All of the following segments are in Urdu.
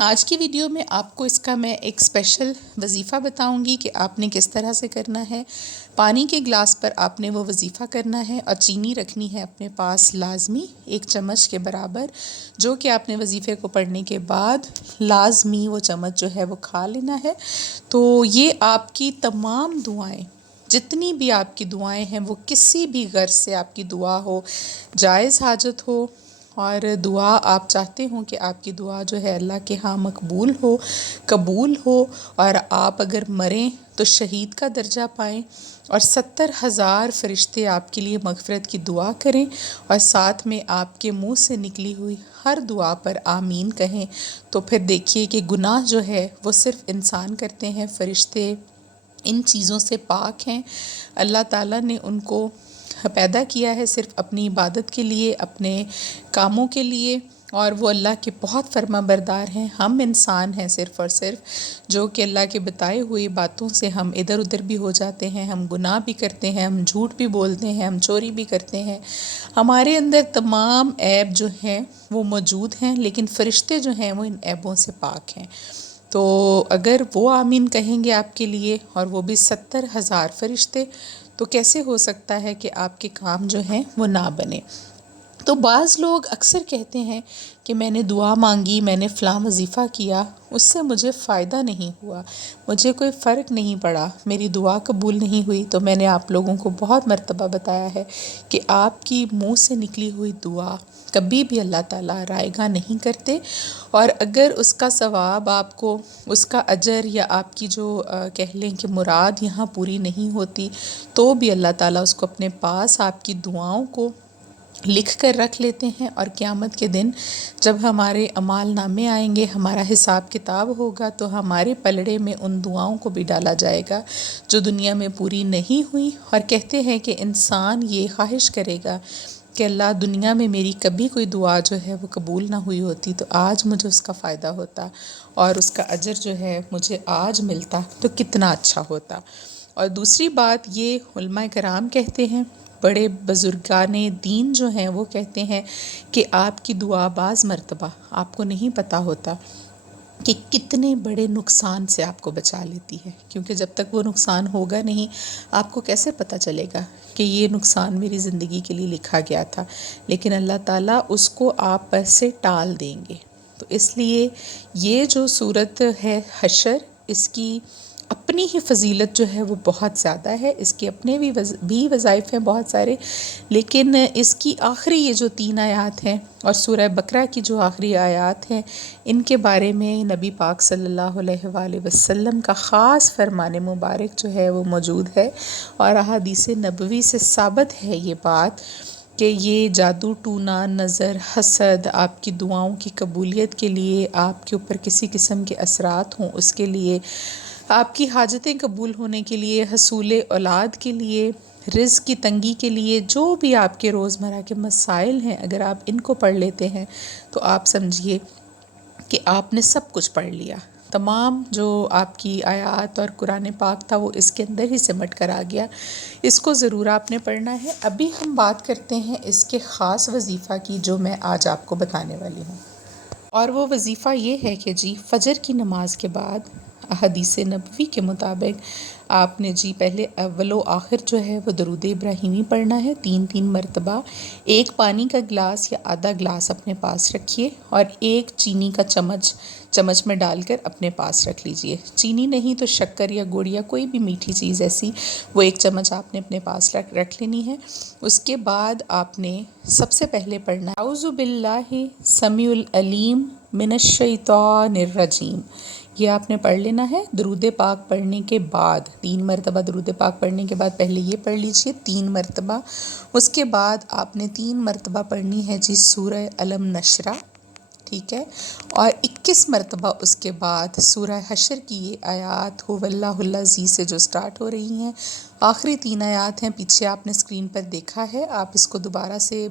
آج کی ویڈیو میں آپ کو اس کا میں ایک اسپیشل وظیفہ بتاؤں گی کہ آپ نے کس طرح سے کرنا ہے۔ پانی کے گلاس پر آپ نے وہ وظیفہ کرنا ہے اور چینی رکھنی ہے اپنے پاس لازمی 1 چمچ کے برابر، جو کہ آپ نے وظیفے کو پڑھنے کے بعد لازمی وہ چمچ جو ہے وہ کھا لینا ہے۔ تو یہ آپ کی تمام دعائیں، جتنی بھی آپ کی دعائیں ہیں، وہ کسی بھی غرض سے آپ کی دعا ہو، جائز حاجت ہو اور دعا آپ چاہتے ہوں کہ آپ کی دعا جو ہے اللہ کے ہاں مقبول ہو، قبول ہو، اور آپ اگر مریں تو شہید کا درجہ پائیں، اور 70,000 فرشتے آپ کے لیے مغفرت کی دعا کریں، اور ساتھ میں آپ کے منہ سے نکلی ہوئی ہر دعا پر آمین کہیں، تو پھر دیکھیے کہ گناہ جو ہے وہ صرف انسان کرتے ہیں، فرشتے ان چیزوں سے پاک ہیں۔ اللہ تعالیٰ نے ان کو پیدا کیا ہے صرف اپنی عبادت کے لیے، اپنے کاموں کے لیے، اور وہ اللہ کے بہت فرما بردار ہیں۔ ہم انسان ہیں صرف اور صرف، جو کہ اللہ کے بتائے ہوئی باتوں سے ہم ادھر ادھر بھی ہو جاتے ہیں، ہم گناہ بھی کرتے ہیں، ہم جھوٹ بھی بولتے ہیں، ہم چوری بھی کرتے ہیں۔ ہمارے اندر تمام عیب جو ہیں وہ موجود ہیں، لیکن فرشتے جو ہیں وہ ان عیبوں سے پاک ہیں۔ تو اگر وہ آمین کہیں گے آپ کے لیے، اور وہ بھی 70,000 فرشتے، تو کیسے ہو سکتا ہے کہ آپ کے کام جو ہیں وہ نہ بنے۔ تو بعض لوگ اکثر کہتے ہیں کہ میں نے دعا مانگی، میں نے فلاں وظیفہ کیا، اس سے مجھے فائدہ نہیں ہوا، مجھے کوئی فرق نہیں پڑا، میری دعا قبول نہیں ہوئی۔ تو میں نے آپ لوگوں کو بہت مرتبہ بتایا ہے کہ آپ کی منہ سے نکلی ہوئی دعا کبھی بھی اللہ تعالیٰ رائگاں نہیں کرتے، اور اگر اس کا ثواب آپ کو، اس کا اجر، یا آپ کی جو کہہ لیں کہ مراد یہاں پوری نہیں ہوتی، تو بھی اللہ تعالیٰ اس کو اپنے پاس آپ کی دعاؤں کو لکھ کر رکھ لیتے ہیں، اور قیامت کے دن جب ہمارے اعمال نامے آئیں گے، ہمارا حساب کتاب ہوگا، تو ہمارے پلڑے میں ان دعاؤں کو بھی ڈالا جائے گا جو دنیا میں پوری نہیں ہوئی۔ اور کہتے ہیں کہ انسان یہ خواہش کرے گا کہ اللہ، دنیا میں میری کبھی کوئی دعا جو ہے وہ قبول نہ ہوئی ہوتی تو آج مجھے اس کا فائدہ ہوتا، اور اس کا اجر جو ہے مجھے آج ملتا تو کتنا اچھا ہوتا۔ اور دوسری بات یہ علماء کرام کہتے ہیں، بڑے بزرگان دین جو ہیں وہ کہتے ہیں کہ آپ کی دعا بعض مرتبہ آپ کو نہیں پتہ ہوتا کہ کتنے بڑے نقصان سے آپ کو بچا لیتی ہے، کیونکہ جب تک وہ نقصان ہوگا نہیں، آپ کو کیسے پتہ چلے گا کہ یہ نقصان میری زندگی کے لیے لکھا گیا تھا، لیکن اللہ تعالیٰ اس کو آپ پر سے ٹال دیں گے۔ تو اس لیے یہ جو صورت ہے حشر، اس کی اپنی ہی فضیلت جو ہے وہ بہت زیادہ ہے، اس کے اپنے بھی وظائف ہیں بہت سارے، لیکن اس کی آخری یہ جو 3 آیات ہیں، اور سورہ بقرہ کی جو آخری آیات ہیں، ان کے بارے میں نبی پاک صلی اللہ علیہ وآلہ وسلم کا خاص فرمان مبارک جو ہے وہ موجود ہے، اور احادیث نبوی سے ثابت ہے یہ بات کہ یہ جادو ٹونا، نظر، حسد، آپ کی دعاؤں کی قبولیت کے لیے، آپ کے اوپر کسی قسم کے اثرات ہوں اس کے لیے، آپ کی حاجتیں قبول ہونے کے لیے، حصول اولاد کے لیے، رزق کی تنگی کے لیے، جو بھی آپ کے روزمرہ کے مسائل ہیں، اگر آپ ان کو پڑھ لیتے ہیں تو آپ سمجھیے کہ آپ نے سب کچھ پڑھ لیا۔ تمام جو آپ کی آیات اور قرآن پاک تھا وہ اس کے اندر ہی سمٹ کر آ گیا۔ اس کو ضرور آپ نے پڑھنا ہے۔ ابھی ہم بات کرتے ہیں اس کے خاص وظیفہ کی جو میں آج آپ کو بتانے والی ہوں، اور وہ وظیفہ یہ ہے کہ جی فجر کی نماز کے بعد احادیث نبوی کے مطابق آپ نے جی پہلے اول و آخر جو ہے وہ درود ابراہیمی پڑھنا ہے 3 مرتبہ۔ 1 پانی کا گلاس یا آدھا گلاس اپنے پاس رکھیے، اور 1 چینی کا چمچ میں ڈال کر اپنے پاس رکھ لیجئے۔ چینی نہیں تو شکر یا گڑ یا کوئی بھی میٹھی چیز ایسی، وہ 1 چمچ آپ نے اپنے پاس رکھ لینی ہے۔ اس کے بعد آپ نے سب سے پہلے پڑھنا ہے اعوذ باللہ سمیع العلیم من الشیطان الرجیم۔ یہ آپ نے پڑھ لینا ہے درود پاک پڑھنے کے بعد 3 مرتبہ۔ درود پاک پڑھنے کے بعد پہلے یہ پڑھ لیجئے 3 مرتبہ۔ اس کے بعد آپ نے 3 مرتبہ پڑھنی ہے جی سورہ علم نشرہ، ٹھیک ہے، اور 21 مرتبہ اس کے بعد سورہ حشر کی یہ آیات هو اللہ العزیز سے جو سٹارٹ ہو رہی ہیں، آخری 3 آیات ہیں، پیچھے آپ نے اسکرین پر دیکھا ہے، آپ اس کو دوبارہ سے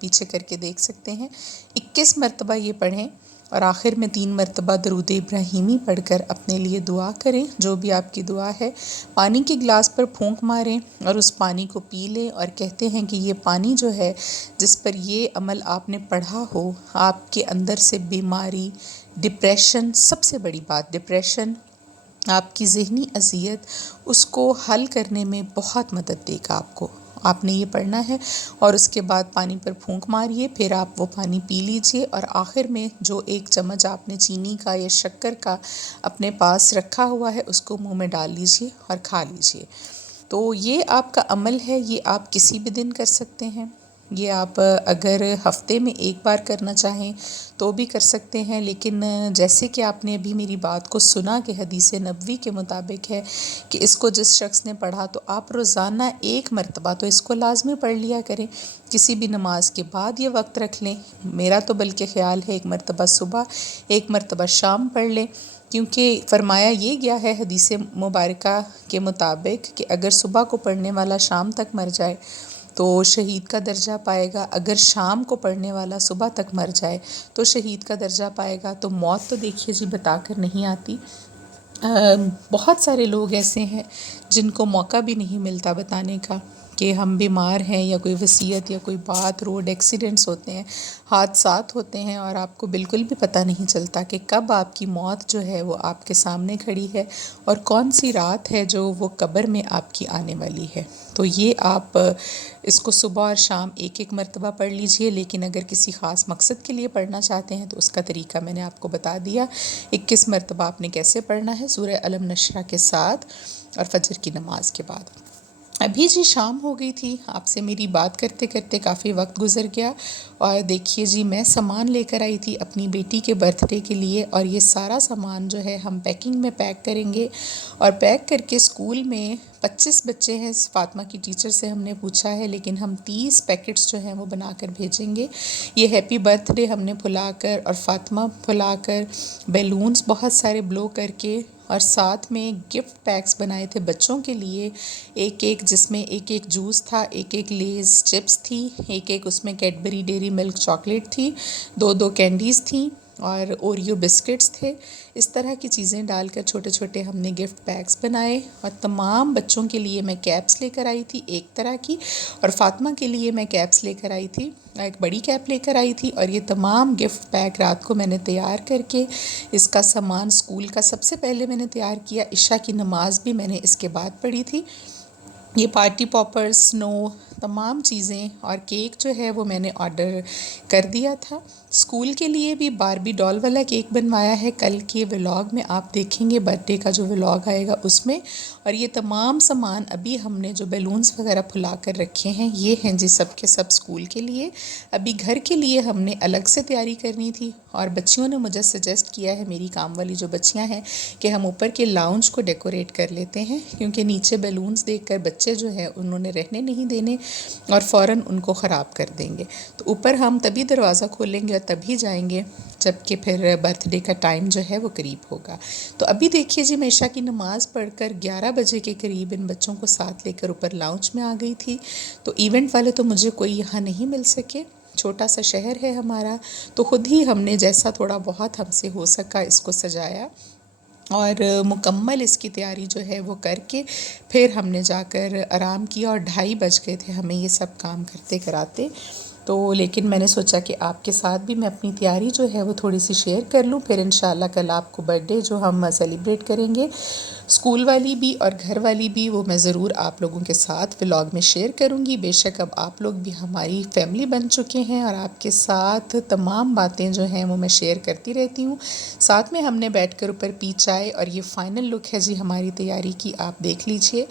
پیچھے کر کے دیکھ سکتے ہیں۔ 21 مرتبہ یہ پڑھیں، اور آخر میں 3 مرتبہ درود ابراہیمی پڑھ کر اپنے لیے دعا کریں، جو بھی آپ کی دعا ہے۔ پانی کے گلاس پر پھونک ماریں اور اس پانی کو پی لیں، اور کہتے ہیں کہ یہ پانی جو ہے جس پر یہ عمل آپ نے پڑھا ہو، آپ کے اندر سے بیماری، ڈپریشن، سب سے بڑی بات ڈپریشن، آپ کی ذہنی اذیت، اس کو حل کرنے میں بہت مدد دے گا آپ کو۔ آپ نے یہ پڑھنا ہے اور اس کے بعد پانی پر پھونک ماریے، پھر آپ وہ پانی پی لیجئے، اور آخر میں جو 1 چمچ آپ نے چینی کا یا شکر کا اپنے پاس رکھا ہوا ہے اس کو منہ میں ڈال لیجئے اور کھا لیجئے۔ تو یہ آپ کا عمل ہے، یہ آپ کسی بھی دن کر سکتے ہیں، یہ آپ اگر ہفتے میں 1 بار کرنا چاہیں تو بھی کر سکتے ہیں، لیکن جیسے کہ آپ نے ابھی میری بات کو سنا کہ حدیث نبوی کے مطابق ہے کہ اس کو جس شخص نے پڑھا تو آپ روزانہ 1 مرتبہ تو اس کو لازمی پڑھ لیا کریں، کسی بھی نماز کے بعد یہ وقت رکھ لیں۔ میرا تو بلکہ خیال ہے 1 مرتبہ صبح، 1 مرتبہ شام پڑھ لیں، کیونکہ فرمایا یہ گیا ہے حدیث مبارکہ کے مطابق کہ اگر صبح کو پڑھنے والا شام تک مر جائے تو شہید کا درجہ پائے گا، اگر شام کو پڑھنے والا صبح تک مر جائے تو شہید کا درجہ پائے گا۔ تو موت تو دیکھیے جی بتا کر نہیں آتی، بہت سارے لوگ ایسے ہیں جن کو موقع بھی نہیں ملتا بتانے کا کہ ہم بیمار ہیں، یا کوئی وصیت یا کوئی بات، روڈ ایکسیڈنٹس ہوتے ہیں، حادثات ہوتے ہیں، اور آپ کو بالکل بھی پتہ نہیں چلتا کہ کب آپ کی موت جو ہے وہ آپ کے سامنے کھڑی ہے اور کون سی رات ہے جو وہ قبر میں آپ کی آنے والی ہے۔ تو یہ آپ اس کو صبح اور شام 1 مرتبہ پڑھ لیجئے، لیکن اگر کسی خاص مقصد کے لیے پڑھنا چاہتے ہیں تو اس کا طریقہ میں نے آپ کو بتا دیا۔ 21 مرتبہ آپ نے کیسے پڑھنا ہے سورہ الم نشرح کے ساتھ اور فجر کی نماز کے بعد۔ ابھی جی شام ہو گئی تھی، آپ سے میری بات کرتے کرتے کافی وقت گزر گیا، اور دیکھیے جی میں سامان لے کر آئی تھی اپنی بیٹی کے برتھ ڈے کے لیے، اور یہ سارا سامان جو ہے ہم پیکنگ میں پیک کریں گے، اور پیک کر کے اسکول میں 25 بچے ہیں، فاطمہ کی ٹیچر سے ہم نے پوچھا ہے، لیکن ہم 30 پیکٹس جو ہیں وہ بنا کر بھیجیں گے۔ یہ ہیپی برتھ ڈے ہم نے پھلا کر اور فاطمہ پھلا کر، بیلونز بہت سارے بلو کر کے، اور ساتھ میں گفٹ پیکس بنائے تھے بچوں کے لیے، ایک جس میں ایک جوس تھا، ایک لیز چپس تھی، ایک اس میں کیڈبری ڈیری ملک چاکلیٹ تھی، 2 کینڈیز تھیں، اور اوریو بسکٹس تھے۔ اس طرح کی چیزیں ڈال کر چھوٹے چھوٹے ہم نے گفٹ پیکس بنائے، اور تمام بچوں کے لیے میں کیپس لے کر آئی تھی 1 طرح کی، اور فاطمہ کے لیے میں کیپس لے کر آئی تھی، ایک بڑی کیپ لے کر آئی تھی، اور یہ تمام گفٹ پیک رات کو میں نے تیار کر کے اس کا سامان اسکول کا سب سے پہلے میں نے تیار کیا، عشاء کی نماز بھی میں نے اس کے بعد پڑھی تھی۔ یہ پارٹی پاپر، سنو، تمام چیزیں اور کیک جو ہے وہ میں نے آرڈر کر دیا تھا۔ اسکول کے لیے بھی باربی ڈال والا کیک بنوایا ہے، کل کے ولاگ میں آپ دیکھیں گے، برتھ ڈے کا جو ولاگ آئے گا اس میں۔ اور یہ تمام سامان ابھی ہم نے جو بیلونز وغیرہ پھلا کر رکھے ہیں یہ ہیں جی سب کے سب اسکول کے لیے۔ ابھی گھر کے لیے ہم نے الگ سے تیاری کرنی تھی، اور بچیوں نے مجھے سجیسٹ کیا ہے، میری کام والی جو بچیاں ہیں، کہ ہم اوپر کے لاؤنج کو ڈیکوریٹ کر لیتے ہیں، کیونکہ نیچے بیلونز دیکھ کر بچے جو ہے انہوں نے رہنے نہیں دینے اور فوراً ان کو خراب کر دیں گے۔ تو اوپر ہم تبھی دروازہ کھولیں گے اور تبھی جائیں گے جب کہ پھر برتھ ڈے کا ٹائم جو ہے وہ قریب ہوگا۔ تو ابھی دیکھیے جی میں عشاء کی نماز پڑھ کر 11 بجے کے قریب ان بچوں کو ساتھ لے کر اوپر لاؤنج میں آ گئی تھی۔ تو ایونٹ والے تو مجھے کوئی یہاں نہیں مل سکے، چھوٹا سا شہر ہے ہمارا، تو خود ہی ہم نے جیسا تھوڑا بہت ہم سے ہو سکا اس کو سجایا، اور مکمل اس کی تیاری جو ہے وہ کر کے پھر ہم نے جا کر آرام کیا، اور 2:30 بج گئے تھے ہمیں یہ سب کام کرتے کراتے۔ تو لیکن میں نے سوچا کہ آپ کے ساتھ بھی میں اپنی تیاری جو ہے وہ تھوڑی سی شیئر کر لوں، پھر انشاءاللہ کل آپ کو برتھ ڈے جو ہم سیلیبریٹ کریں گے، اسکول والی بھی اور گھر والی بھی، وہ میں ضرور آپ لوگوں کے ساتھ ولاگ میں شیئر کروں گی۔ بے شک اب آپ لوگ بھی ہماری فیملی بن چکے ہیں، اور آپ کے ساتھ تمام باتیں جو ہیں وہ میں شیئر کرتی رہتی ہوں۔ ساتھ میں ہم نے بیٹھ کر اوپر پی چائے، اور یہ فائنل لک ہے جی ہماری تیاری کی، آپ دیکھ لیجئے۔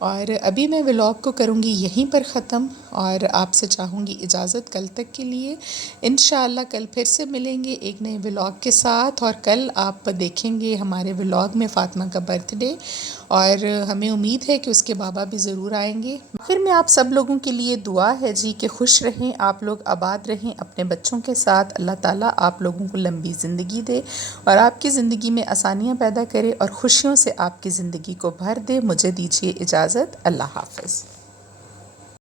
اور ابھی میں ولاگ کو کروں گی یہیں پر ختم، اور آپ سے چاہوں گی اجازت کل تک کے لیے۔ انشاءاللہ کل پھر سے ملیں گے ایک نئے ولاگ کے ساتھ، اور کل آپ دیکھیں گے ہمارے ولاگ میں فاطمہ کا برتھ ڈے، اور ہمیں امید ہے کہ اس کے بابا بھی ضرور آئیں گے۔ آخر میں آپ سب لوگوں کے لیے دعا ہے جی کہ خوش رہیں آپ لوگ، آباد رہیں اپنے بچوں کے ساتھ، اللہ تعالیٰ آپ لوگوں کو لمبی زندگی دے اور آپ کی زندگی میں آسانیاں پیدا کرے اور خوشیوں سے آپ کی زندگی کو بھر دے۔ مجھے دیجیے اجازت، اللہ حافظ۔